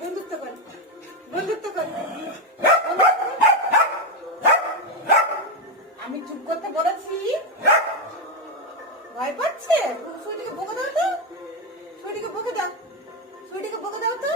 বন্ধুত্ব কর, বন্ধুত্ব কর। আমি চুপ করতে বলেছি, ভয় পাচ্ছে। সুইটিকে বকে দাও তো, সুইটিকে বকে দাও, সুইটিকে বকে দাও তো।